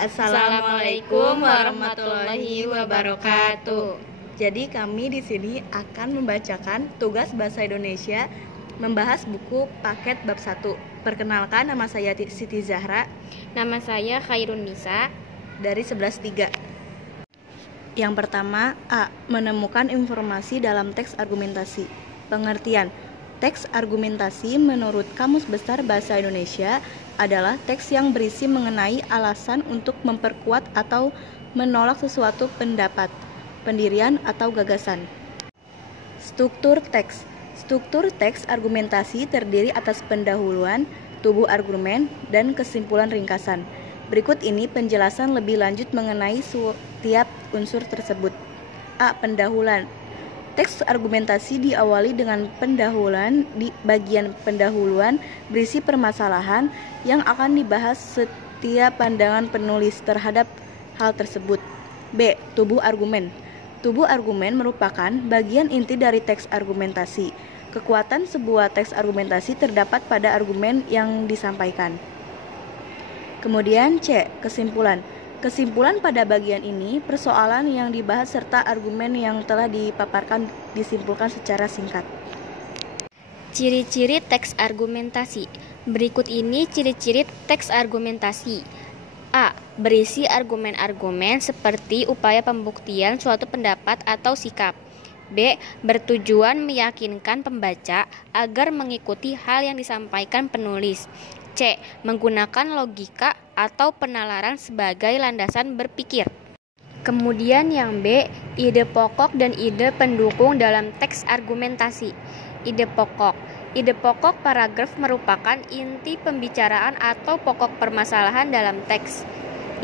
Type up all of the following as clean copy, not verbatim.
Assalamualaikum warahmatullahi wabarakatuh. Jadi kami di sini akan membacakan tugas bahasa Indonesia membahas buku paket bab 1. Perkenalkan, nama saya Siti Zahra. Nama saya Khairun Nisa Dari 11.3. Yang pertama, A. Menemukan informasi dalam teks argumentasi. Pengertian. Teks argumentasi menurut Kamus Besar Bahasa Indonesia adalah teks yang berisi mengenai alasan untuk memperkuat atau menolak sesuatu pendapat, pendirian, atau gagasan. Struktur teks. Struktur teks argumentasi terdiri atas pendahuluan, tubuh argumen, dan kesimpulan ringkasan. Berikut ini penjelasan lebih lanjut mengenai setiap unsur tersebut. A. Pendahuluan. Teks argumentasi diawali dengan pendahuluan. Di bagian pendahuluan berisi permasalahan yang akan dibahas setiap pandangan penulis terhadap hal tersebut. B. Tubuh argumen. Tubuh argumen merupakan bagian inti dari teks argumentasi. Kekuatan sebuah teks argumentasi terdapat pada argumen yang disampaikan. Kemudian C. Kesimpulan. Kesimpulan pada bagian ini, persoalan yang dibahas serta argumen yang telah dipaparkan disimpulkan secara singkat. Ciri-ciri teks argumentasi. Berikut ini ciri-ciri teks argumentasi. A. Berisi argumen-argumen seperti upaya pembuktian suatu pendapat atau sikap. B. Bertujuan meyakinkan pembaca agar mengikuti hal yang disampaikan penulis. C. Menggunakan logika atau penalaran sebagai landasan berpikir. Kemudian yang B, ide pokok dan ide pendukung dalam teks argumentasi. Ide pokok. Ide pokok paragraf merupakan inti pembicaraan atau pokok permasalahan dalam teks.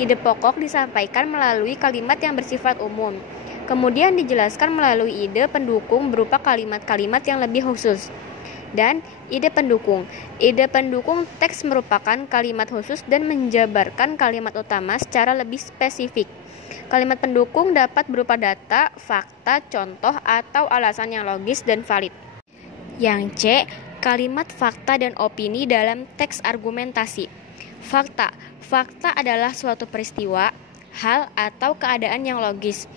Ide pokok disampaikan melalui kalimat yang bersifat umum. Kemudian dijelaskan melalui ide pendukung berupa kalimat-kalimat yang lebih khusus. Dan ide pendukung. Ide pendukung teks merupakan kalimat khusus dan menjabarkan kalimat utama secara lebih spesifik. Kalimat pendukung dapat berupa data, fakta, contoh, atau alasan yang logis dan valid. Yang C. Kalimat fakta dan opini dalam teks argumentasi. Fakta. Fakta adalah suatu peristiwa, hal, atau keadaan yang logis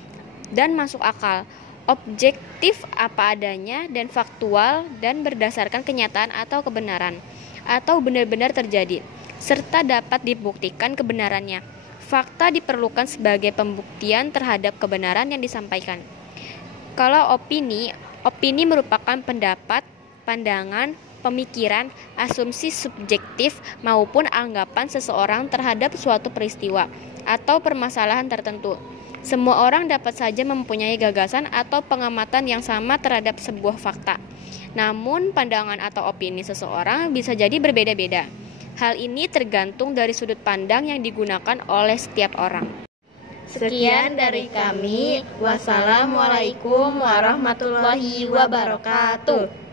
dan masuk akal, objektif apa adanya dan faktual dan berdasarkan kenyataan atau kebenaran, atau benar-benar terjadi, serta dapat dibuktikan kebenarannya. Fakta diperlukan sebagai pembuktian terhadap kebenaran yang disampaikan. Kalau opini merupakan pendapat, pandangan, pemikiran, asumsi subjektif maupun anggapan seseorang terhadap suatu peristiwa atau permasalahan tertentu. Semua orang dapat saja mempunyai gagasan atau pengamatan yang sama terhadap sebuah fakta. Namun, pandangan atau opini seseorang bisa jadi berbeda-beda. Hal ini tergantung dari sudut pandang yang digunakan oleh setiap orang. Sekian dari kami. Wassalamualaikum warahmatullahi wabarakatuh.